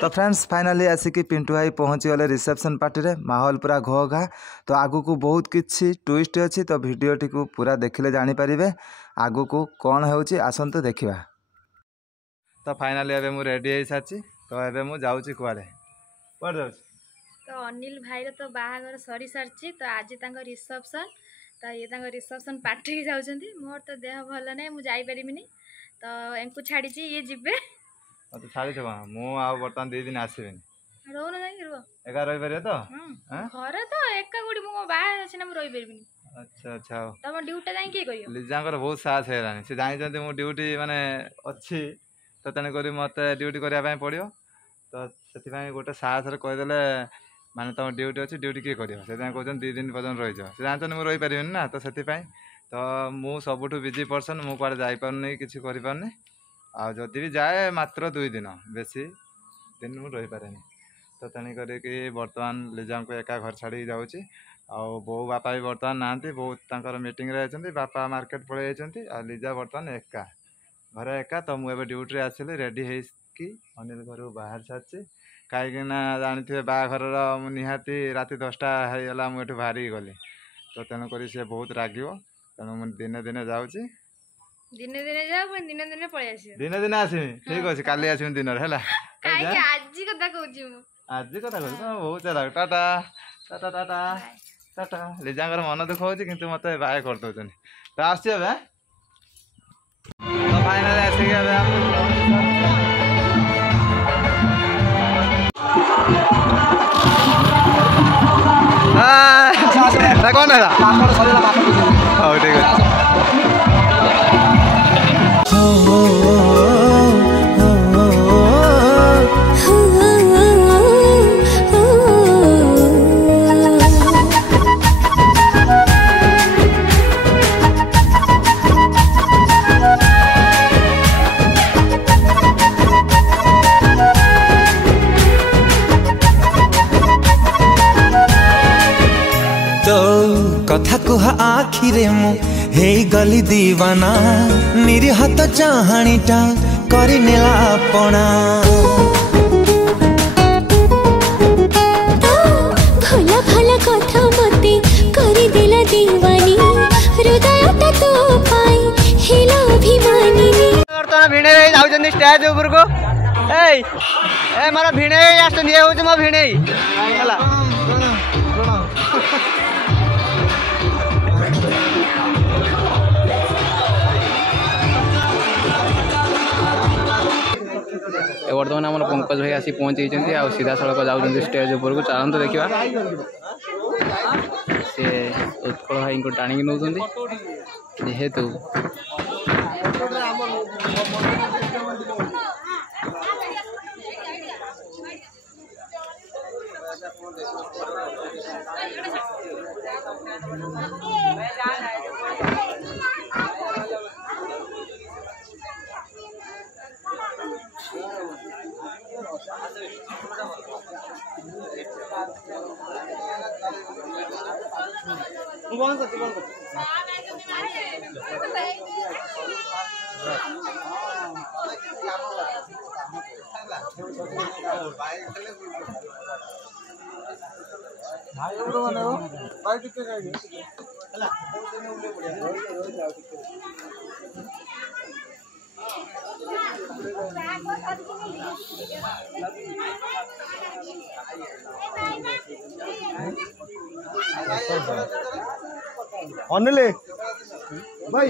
तो friends finally आसिक पिंटू भाई पहुँची गले रिसेप्शन पार्टी रे माहौल पूरा घो घा। तो आगु को बहुत किसी ट्विस्ट अच्छी तो भिडटी को पूरा देखिले जानी पारिबे आगु को कौन होउची आसंतु देखिबा। तो फाइनली एबे मु रेडी हो सारी तो एबे मु जाउची कुआडे कुआडे जाउची तो अनिल भाई तो बाहागर सरी सारी तो आज रिसेप्शन तो ये रिसेप्शन पार्टी की जाउछंती मोर तो देह भल नै मु जाई परिमिनी तो एंकु छाड़ी ये जिबे तो छाड़ी छबा मु आ बर्तन 2 दिन आसीबिनी रोन नै रो एका रहि परिए तो घरे तो एका गुडी मु बाहर अछि ना मु रहि परिमिनी। अच्छा अच्छा तम ड्यूटी जाई के कहियो लिजांकर बहुत साहस हेलानी से जानि जंती मु ड्यूटी माने अछि तो तने करी मते ड्यूटी करिया पय पड़ियो तो सेति पय गोटे साहस रे कहि देले माने तुम ड्यूटी अच्छी ड्यूटी किए कर कहते 2 दिन पर्यटन रही से जानते मुझे रही पारे ना तो से तो मु सबुठ बिजी पर्सन मु कड़े जापारे कि आदि भी जाए मात्र 2 दिन बेसी दिन मुझे रही पारे तो तेणुक बर्तमान लिजा को एका घर छाड़ी जाऊँगी बो बापा भी बर्तमान ना बहुत मीटिंग रही बापा मार्केट पलि जाती लिजा बर्तमान एका घर एका तो मुझे ड्यूटी आसली रेडी होगी अनिल घर बाहर सारी कहीं जानी बाघर निहाती राति 10टा होगा मुझे बाहरी गली तो तेणुक सी बहुत रागिव तेणु मुझे दिने दिने जाऊँगी दिने दिने जाओ दिने दिने पळै आसी दिने दिने आसमी ठीक अच्छे काली आसमी दिन है आज कथा कहूँ आज कथा कहूँ बहुत चला टाटा टाटा टाटा टाटा लिजांगर मन दुख हो कि मत बाय कर दौन तो आस फाइनल आसिक कौन है हाँ ठीक है कथा कुहा आखिरे मु हे गली दीवाना निरीह तो चाहाणीटा करी नेला अपना भला भला कथा मते करी देला दीवानी हृदय तो पाई हेला अभिमानी वर्तमान भिणे जाउछन स्टेज ऊपर को ए मारा भिणे आस्तन ये होछ म भिणे हला बर्तमान आम पंकज भाई आसी पहुँची सीधा सड़क जाऊँ स्टेज ऊपर को चलते देखा सी उत्कल भाई को टाणी नौ जेहेतु अनिल भाई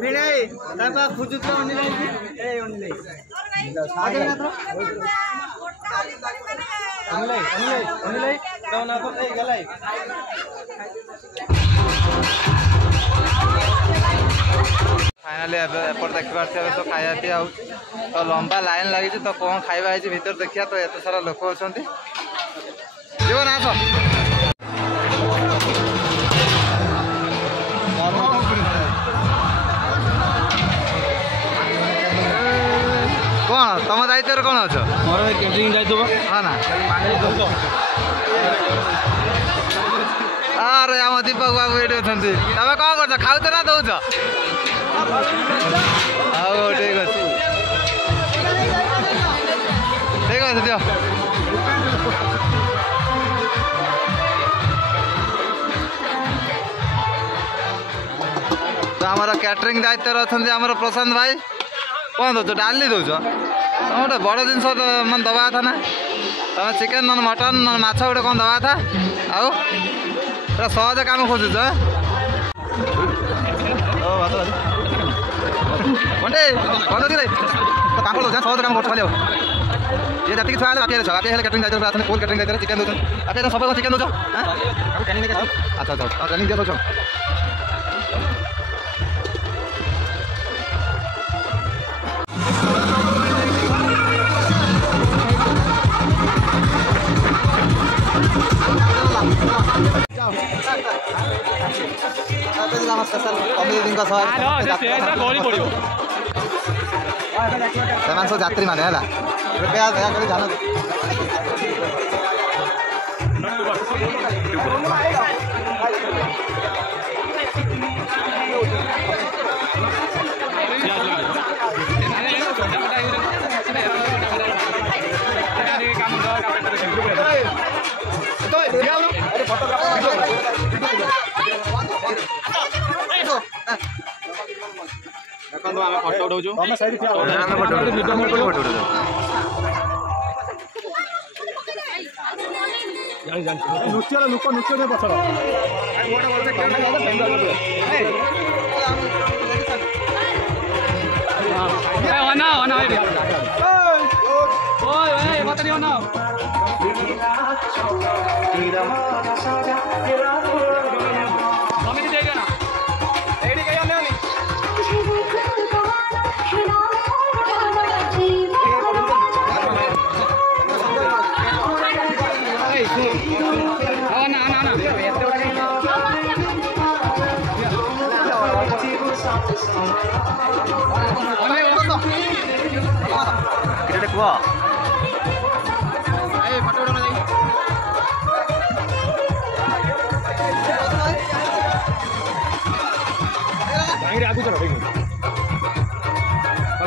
भिड़े खोजु अनिल अनिल फाइनाली एपट देखिए तो खाया पीया हो तो लंबा लाइन लगी तो कौन खाଇବା है भीतर देखिया तो एत सारा लोक अच्छा जीव ना आस कौन तुम दायित्व कौन अच्छ मोर कैटरिंग दायित्व हाँ ना अरे आम दीपक बाबू ये अच्छा तुम कौन कर खाऊ ना दौच हाँ ठीक अच्छे ठीक अच्छे दियो तो आमर कैटरिंग दायित्व अच्छा आमर प्रशांत भाई कौन दौच डाली दौच तुम गोटे बड़ जिन मैं दवा था ना तुम चिकेन न मटन न माछ गोटे कौन दवा था आउ पूरा सहज काम खोजुच घंटे बंद थे तो काम कर सहज काम कर ये जी छुआ बापी बापी कैटरिंग दायित्व फुल कैटरिंग दायित्व चिकेन दौन बापी सब चिकेन दौच अच्छा अच्छा ट्रेनिंग दिया दौच सब यात्री मैंने है ध्यान फोटो उठाऊ नृत्य लोक नृत्य पछड़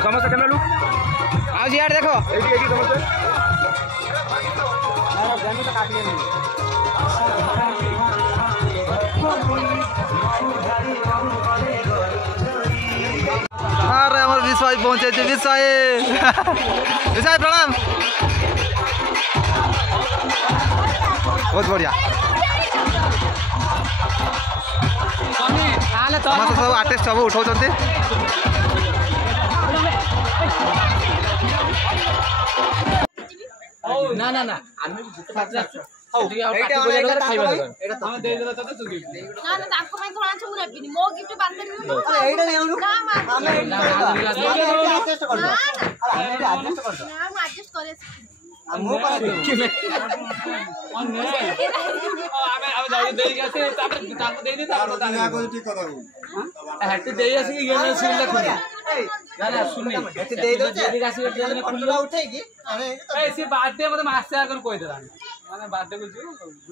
समस्त कैमरा लुक आज यार देखो अरे हमारे विश्वाई पहुंचे विश्वाई विश्वाई प्रणाम बहुत बढ़िया सब आर्टिस्ट सब उठाऊ ना ना ना बाटे मत मासे आगर कहीदेला माने बाटे को जो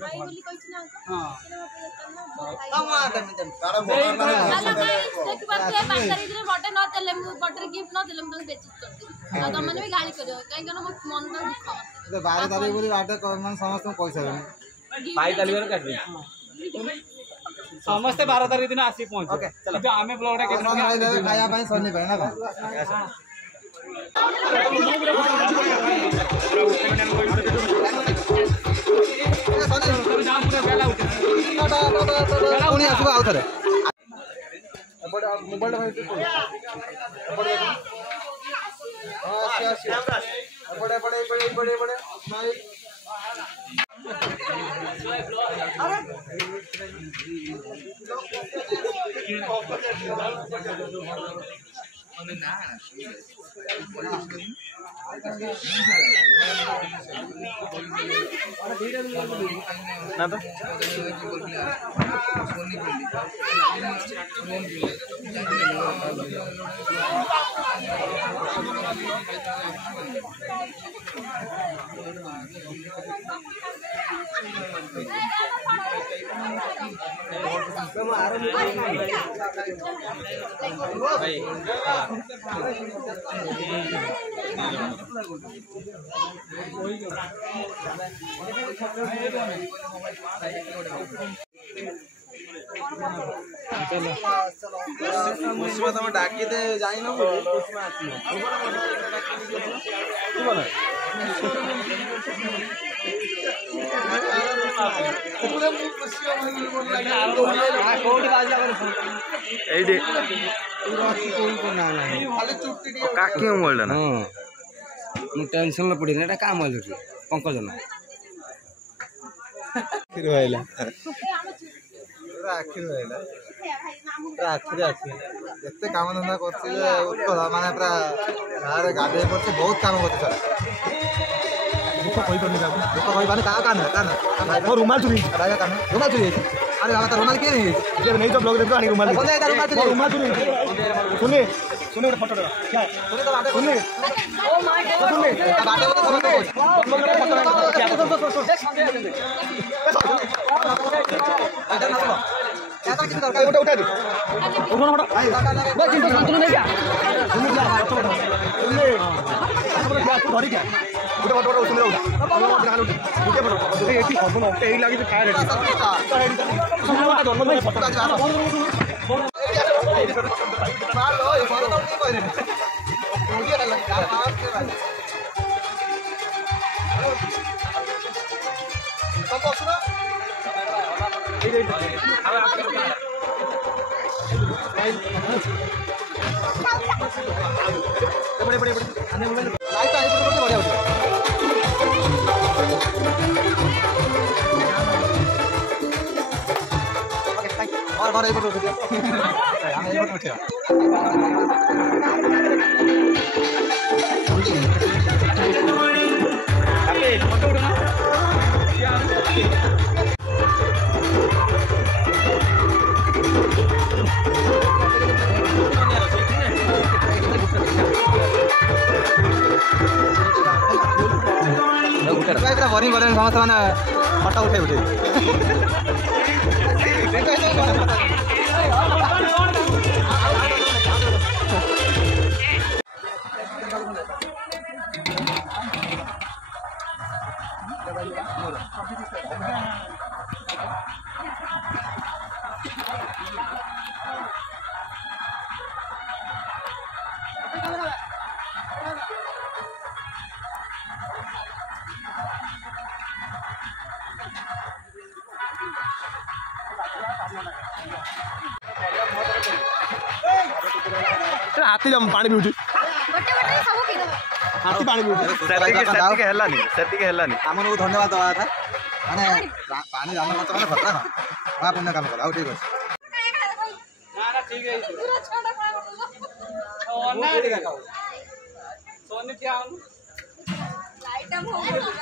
भाई बोली कहिछ ना हां एक बार के बांदरी रे बटे न देले मु बटर गिफ्ट न देले मु बेचित कर आ त माने भी गाली करियो काई कनो मन न दुख तो 12 तारीख बोली बाटे मन समस्त पैसा देनी भाई ताली कर काट समस्त 12 तारीख दिन आसी पहुंच ओके चलो तो आमे ब्लॉग रे केतना खाया भाई सोनी भाई ना मोबाइल मुसीबत में डाकी दे जाई ना टेंशन पड़ी ना काम पंकज ना आखिरी एत काम धंदा कर माने गाँव गाधे कर बहुत काम कर रुमाल चुरी रुमाल चुरी अरे बाबा रुमाल किए नहीं तो ब्लॉग देखो रुमाल सुनिए सुनिए फोटो सुनिए बनी बने समस्त मैंने फटो उठे उठे हाथी जम पानी पिउची हाथी पानी पिउची सेटिक हेलानी हमन को धन्यवाद दवा था माने पानी जान मत माने भत्ता बा पुण्य काम कर आ ठीक है ना ना ठीक है पूरा छोड़ा ओना ठीक है सोने क्या लाइट अप हो गया।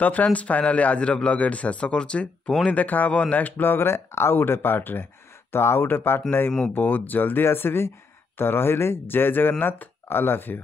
तो फ्रेंड्स फाइनाली आज ब्लॉग ये शेष करुँची पुणी देखा हे नेक्स्ट ब्लॉग रे आउ गोटे पार्ट रे तो आउ गोटे पार्ट नहीं मु बहुत जल्दी आसबि तो रही जय जगन्नाथ आई लव यू।